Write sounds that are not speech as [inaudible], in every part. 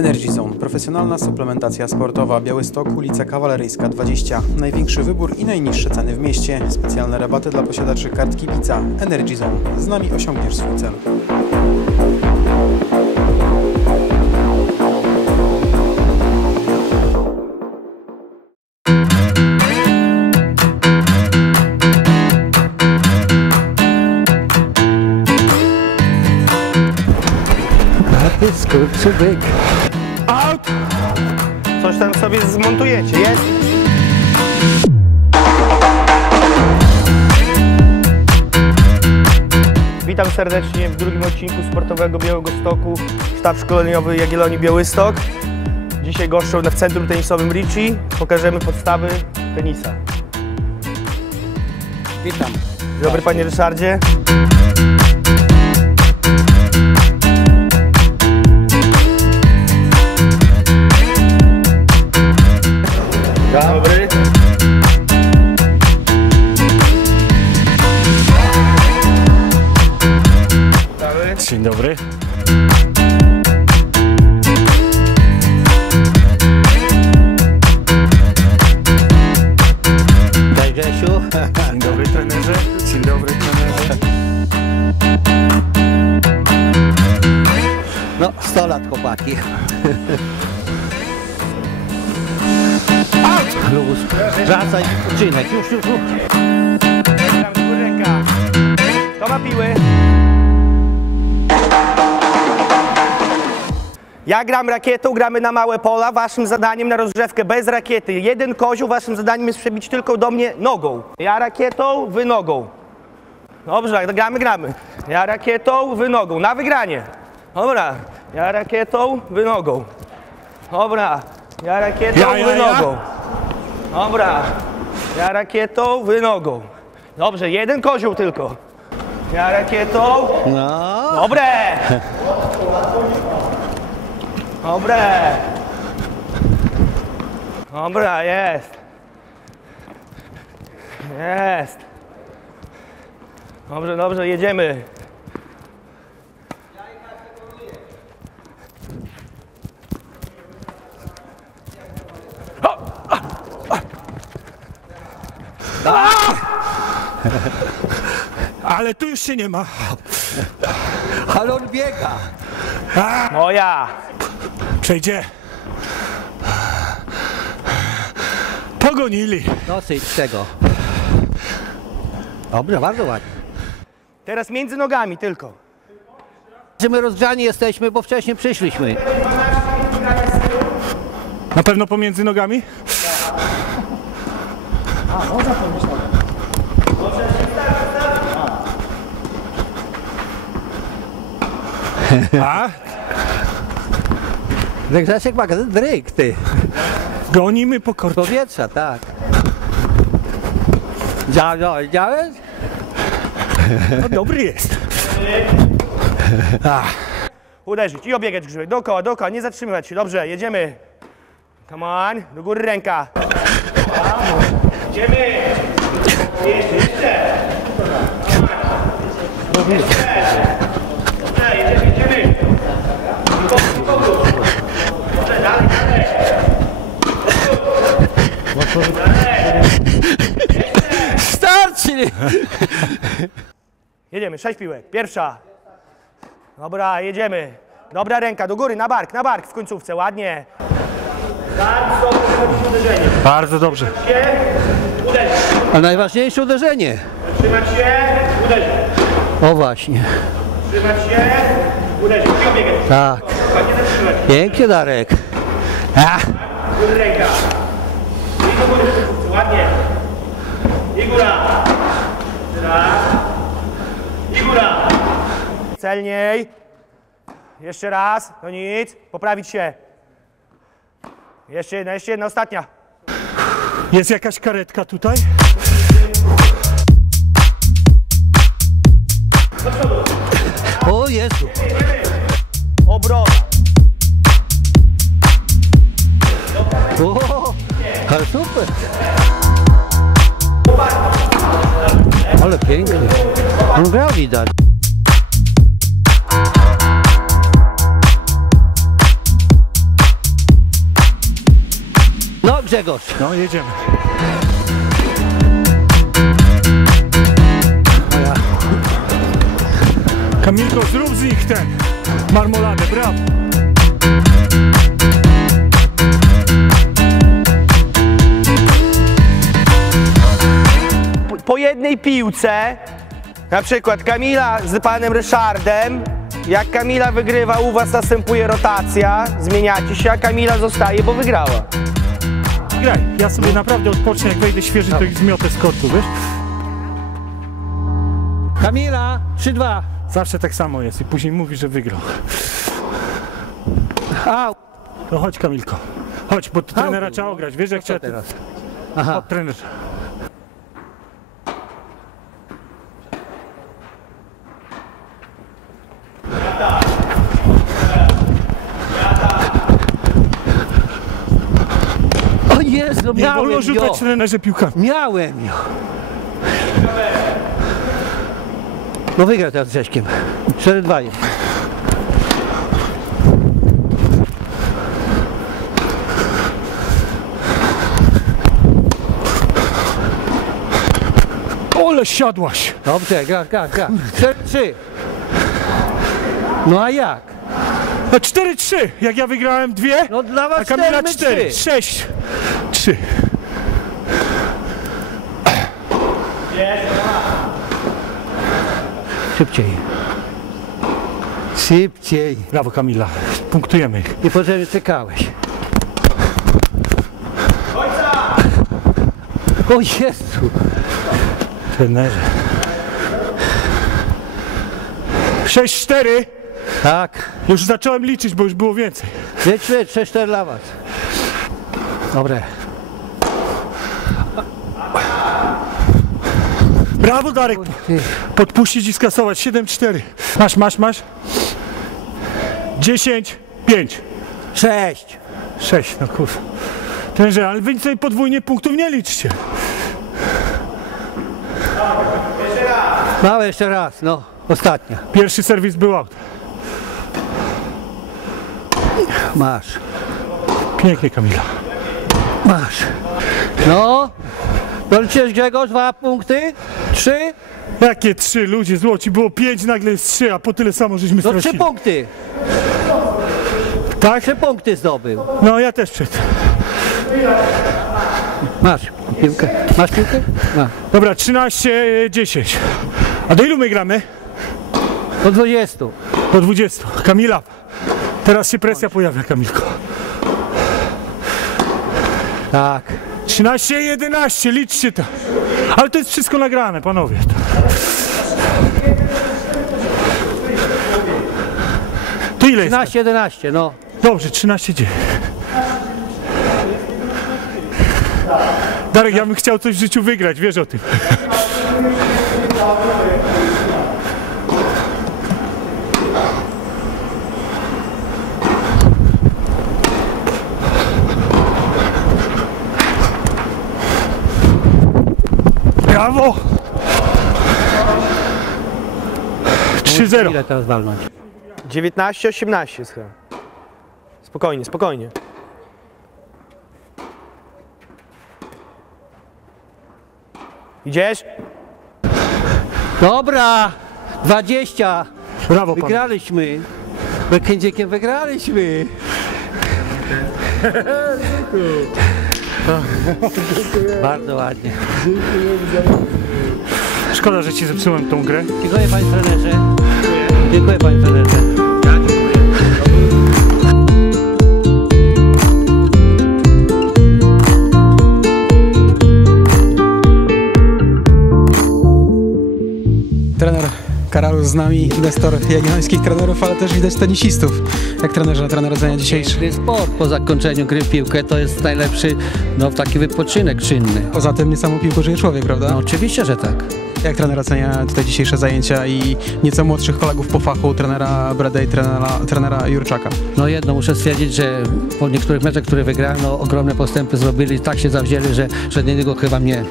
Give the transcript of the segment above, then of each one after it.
Energy Zone. Profesjonalna suplementacja sportowa. Białystok, ulica Kawaleryjska 20. Największy wybór i najniższe ceny w mieście. Specjalne rabaty dla posiadaczy kart kibica. Energy Zone. Z nami osiągniesz swój cel. Ty skurczybyk. Out! Tam sobie zmontujecie, jest? Witam serdecznie w drugim odcinku sportowego Białego Stoku. Sztab szkoleniowy Jagiellonii Białystok. Dzisiaj goszczą w centrum tenisowym Ricci. Pokażemy podstawy tenisa. Witam. Dobry panie Ryszardzie. Dzień dobry. Cześć Grzesiu. Dzień dobry trenerze. Dzień dobry trenerze. No, 100 lat chłopaki. Luz. Wracaj, odcinek. Już, już, już. Góry ręka. Kto ma piły? Ja gram rakietą, gramy na małe pola. Waszym zadaniem na rozgrzewkę bez rakiety. Jeden kozioł, waszym zadaniem jest przebić tylko do mnie nogą. Ja rakietą, wy nogą. Dobrze, gramy, gramy. Ja rakietą, wy nogą. Na wygranie. Dobra. Ja rakietą, wy nogą. Dobra. Ja rakietą, Ja, ja, wy ja. nogą. Dobra. Ja rakietą, wy nogą. Dobrze, jeden kozioł tylko. Ja rakietą. No. Dobre! [laughs] Dobre! Dobra, jest. Jest. Dobrze, dobrze, jedziemy. [laughs] Ale tu już się nie ma. Ale on biega. Moja. Przejdzie. Pogonili. Dosyć tego. Dobrze, bardzo ładnie. Teraz między nogami tylko. My rozgrzani jesteśmy, bo wcześniej przyszliśmy. Na pewno pomiędzy nogami? A? Tak Grzesiek ma dryk, ty. Gonimy po korcie. Powietrza, tak. Dzia, dzia, działeś? No dobry jest. Uderzyć i obiegać grzybek. Dookoła, dookoła, nie zatrzymywać się. Dobrze, jedziemy. Come on, do góry ręka. Jedziemy. Jeszcze, jeszcze. Dobrze, jedziemy, jedziemy. Do boku, do boku. Dobrze, dalej, dalej. Starczy! Jedziemy, sześć piłek. Pierwsza. Dobra, jedziemy. Dobra ręka, do góry, na bark, na bark w końcówce, ładnie. Bardzo uderzenie. Bardzo dobrze. A najważniejsze uderzenie. Trzymać się, uderzyć. O właśnie. Trzymać się, uderzyć. Tak. Pięknie, Darek. A, Góry ręka. I do góry w końcówce, ładnie. I góra. Raz. I góra. Celniej. Jeszcze raz. No nic. Poprawić się. Jeszcze jedna, jeszcze jedna, ostatnia. Jest jakaś karetka tutaj? o Jezu. Obrona. O, ale super! Ale pięknie. On gra widać. No Grzegorz. No jedziemy. Kamilko, zrób z nich ten marmoladę, brawo. Jednej piłce, na przykład Kamila z panem Ryszardem, jak Kamila wygrywa, u was następuje rotacja, zmieniacie się, a Kamila zostaje, bo wygrała. Graj, ja sobie naprawdę odpocznę, jak wejdę świeży, to ich zmiotę z kortu, wiesz? Kamila, 3-2. Zawsze tak samo jest i później mówi, że wygrał. Au. No chodź Kamilko, chodź, bo trenera trzeba ograć, wiesz jak trzeba... teraz? Aha. Od trener. O Jezu, Nie wolno rzucać ją. trenerze piłkami. Miałem ją. No wygra teraz z Grześkiem. 4-2 jest. Ole, siadłaś! Dobrze, gra, gra, gra. 4-3. No a jak? A 4-3, jak ja wygrałem dwie, No dla was a Kamila 4, 4, 6, 3. Szybciej. Szybciej. Brawo Kamila, punktujemy ich. Niepotrzebnie czekałeś. O Jezu. Trenerze. 6-4, Tak. już zacząłem liczyć, bo już było więcej. Leć, 6-4 dla was. Dobre. Brawo Darek, podpuścić i skasować, 7-4. Masz, masz, masz. 10, 5, 6. 6, no kurwa. Trenerze, ale wy sobie podwójnie punktów nie liczcie. Małe jeszcze raz, no. Ostatnia. Pierwszy serwis był out. Masz. Pięknie Kamila. Masz. No. Doliczyłeś Grzegorz dwa punkty? Trzy? Jakie trzy ludzie złoci, było pięć, nagle jest trzy, a po tyle samo żeśmy No trzy stracili. punkty. Tak? Trzy punkty zdobył. No ja też przed. Masz piłkę. Masz piłkę? No. Dobra, 13, 10. A do ilu my gramy? Do 20. Do 20. Kamila. Teraz się presja pojawia, Kamilko. Tak. 13, 11, liczcie to. Ale to jest wszystko nagrane, panowie. To ile jest? 13, 11, no. Dobrze, 13, 9. Darek, ja bym chciał coś w życiu wygrać, wiesz o tym. Brawo! 3-0. Ile teraz walnąć? 19-18 jest chyba. Spokojnie, spokojnie. Idziesz? Dobra. 20. Brawo, pan. Wygraliśmy. Bekędziekiem wygraliśmy. [laughs] [laughs] Bardzo ładnie. Szkoda, że ci zepsułem tą grę. Dziękuję panie trenerze. Dziękuję panie trenerze. Trener Karalus z nami, inwestor jagiellońskich trenerów, ale też widać tenisistów. Jak trenerze na trener dnia dzisiejszy. Sport po zakończeniu gry w piłkę to jest najlepszy no, taki wypoczynek czynny. Poza tym nie samą piłką żyje człowiek, prawda? No oczywiście, że tak. Jak trener ocenia tutaj dzisiejsze zajęcia i nieco młodszych kolegów po fachu, trenera Breda i trenera, trenera Jurczaka? No jedno muszę stwierdzić, że po niektórych meczach, które wygrałem, no ogromne postępy zrobili, tak się zawzięli, że, że niego chyba mnie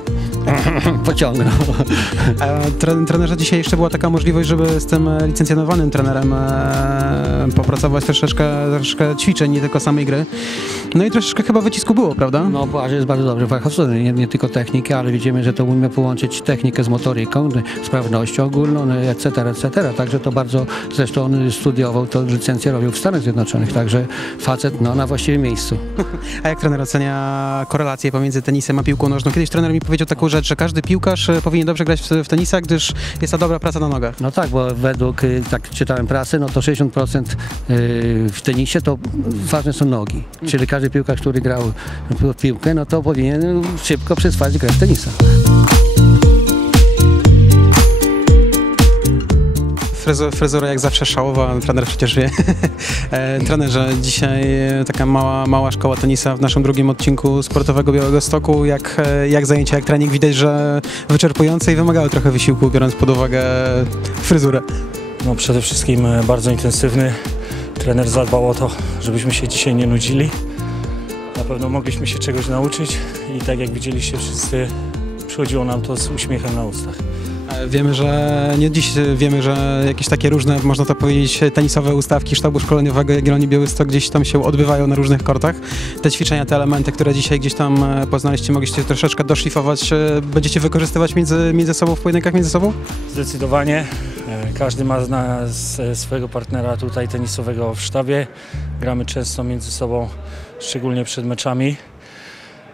[laughs] pociągnął. Tre, trenerze, dzisiaj jeszcze była taka możliwość, żeby z tym licencjonowanym trenerem e, popracować troszeczkę, troszeczkę ćwiczeń, nie tylko samej gry. No i troszeczkę chyba wycisku było, prawda? No Błażej jest bardzo dobry fachowcem, nie, nie tylko technikę, ale widzimy, że to umiemy połączyć technikę z motoryką, sprawnością ogólną, no, etc., etc. Także to bardzo, zresztą on studiował, to licencję robił w Stanach Zjednoczonych, także facet no, na właściwym miejscu. [laughs] A jak trener ocenia korelację pomiędzy tenisem a piłką nożną? Kiedyś trener mi powiedział taką rzecz, że każdy piłkarz e, powinien dobrze grać w, w tenisa, gdyż jest to dobra praca na nogach. No tak, bo według, y, tak czytałem prasę, no to 60% y, w tenisie to ważne są nogi. Czyli każdy piłkarz, który grał w piłkę, no to powinien szybko przyswać grę w tenisa. Fryzu- Fryzura jak zawsze szałowa, trener przecież wie. [laughs] E, Trenerze, dzisiaj e, taka mała, mała szkoła tenisa w naszym drugim odcinku sportowego Białego Stoku. Jak, e, jak zajęcia, jak trening? Widać, że wyczerpujące i wymagały trochę wysiłku, biorąc pod uwagę fryzurę. No przede wszystkim e, bardzo intensywny. Trener zadbał o to, żebyśmy się dzisiaj nie nudzili. Na pewno mogliśmy się czegoś nauczyć i tak jak widzieliście wszyscy, przychodziło nam to z uśmiechem na ustach. E, Wiemy, że nie dziś wiemy, że jakieś takie różne, można to powiedzieć, tenisowe ustawki sztabu szkoleniowego Jagiellonii Białystok gdzieś tam się odbywają na różnych kortach. Te ćwiczenia, te elementy, które dzisiaj gdzieś tam e, poznaliście, mogliście troszeczkę doszlifować, e, będziecie wykorzystywać między, między sobą w pojedynkach między sobą? Zdecydowanie każdy ma z, swojego partnera tutaj tenisowego w sztabie. Gramy często między sobą, szczególnie przed meczami,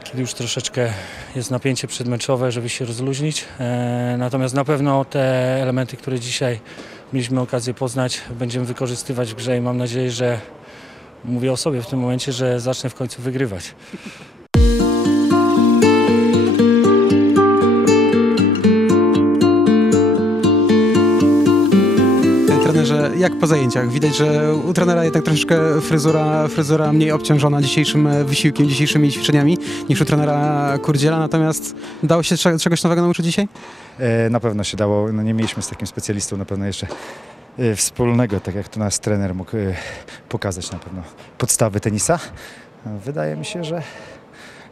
kiedy już troszeczkę jest napięcie przedmeczowe, żeby się rozluźnić. E, natomiast na pewno te elementy, które dzisiaj mieliśmy okazję poznać, będziemy wykorzystywać w grze i mam nadzieję, że mówię o sobie w tym momencie, że zacznę w końcu wygrywać. Jak po zajęciach? Widać, że u trenera jednak troszeczkę fryzura, fryzura mniej obciążona dzisiejszym e, wysiłkiem, dzisiejszymi ćwiczeniami niż u trenera Kurdziela, natomiast dało się cze- czegoś nowego nauczyć dzisiaj? E, Na pewno się dało. No nie mieliśmy z takim specjalistą na pewno jeszcze e, wspólnego, tak jak to nasz trener mógł pokazać na pewno podstawy tenisa. Wydaje mi się, że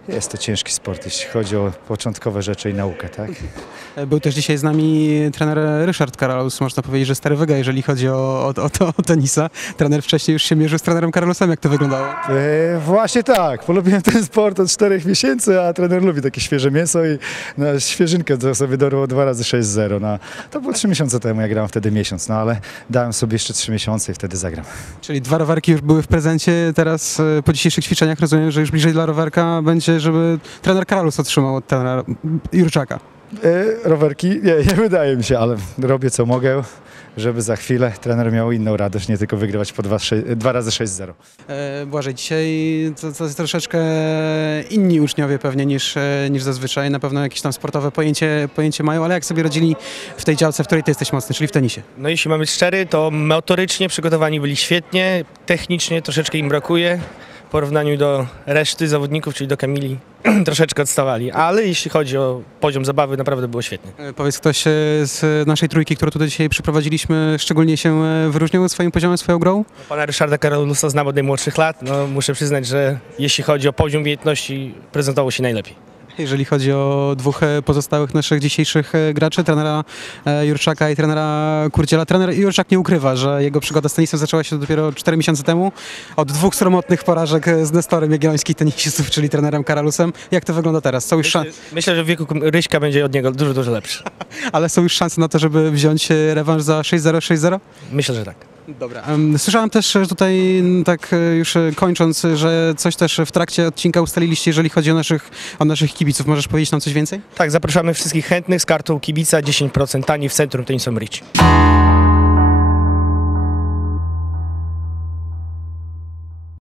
jest to ciężki sport, jeśli chodzi o początkowe rzeczy i naukę, tak? [laughs] Był też dzisiaj z nami trener Ryszard Karalus, można powiedzieć, że stary wyga, jeżeli chodzi o, o, o, to, o tenisa. Trener wcześniej już się mierzył z trenerem Karolosem, jak to wyglądało? E, właśnie tak. Polubiłem ten sport od czterech miesięcy, a trener lubi takie świeże mięso i na świeżynkę to sobie dorwał dwa razy 6-0. No, to było trzy miesiące temu, ja grałem wtedy miesiąc, no ale dałem sobie jeszcze trzy miesiące i wtedy zagram. Czyli dwa rowerki już były w prezencie, teraz e, po dzisiejszych ćwiczeniach rozumiem, że już bliżej dla rowerka będzie, żeby trener Karolus otrzymał od trenera Jurczaka. E, rowerki? Nie, nie wydaje mi się, ale robię co mogę, żeby za chwilę trener miał inną radość, nie tylko wygrywać po dwa, sze- dwa razy 6-0. E, Błażej, dzisiaj to, to jest troszeczkę inni uczniowie pewnie niż, e, niż zazwyczaj. Na pewno jakieś tam sportowe pojęcie, pojęcie mają, ale jak sobie radzili w tej działce, w której ty jesteś mocny, czyli w tenisie? No jeśli mamy być szczery, to motorycznie przygotowani byli świetnie, technicznie troszeczkę im brakuje. W porównaniu do reszty zawodników, czyli do Kamili, [clears throat] troszeczkę odstawali. Ale jeśli chodzi o poziom zabawy, naprawdę było świetnie. E, Powiedz, ktoś e, z naszej trójki, którą tutaj dzisiaj przyprowadziliśmy, szczególnie się e, wyróżnił swoim poziomem, swoją grą? Pana Ryszarda Karolusa znam od najmłodszych lat. No, muszę przyznać, że jeśli chodzi o poziom umiejętności, prezentował się najlepiej. Jeżeli chodzi o dwóch e, pozostałych naszych dzisiejszych e, graczy, trenera e, Jurczaka i trenera Kurciela. Trener Jurczak nie ukrywa, że jego przygoda z tenisem zaczęła się dopiero 4 miesiące temu od dwóch sromotnych porażek z Nestorem jagiellońskich tenisistów, czyli trenerem Karalusem. Jak to wygląda teraz? Są już szan- Myślę, że w wieku Ryśka będzie od niego dużo, dużo lepszy. [laughs] ale są już szanse na to, żeby wziąć rewanż za 6-0, 6-0? Myślę, że tak. Dobra. em, Słyszałem też że tutaj, tak e, już e, kończąc, że coś też w trakcie odcinka ustaliliście, jeżeli chodzi o naszych, o naszych kibiców. Możesz powiedzieć nam coś więcej? Tak, zapraszamy wszystkich chętnych z kartą kibica 10% taniej w centrum tenisom Rich.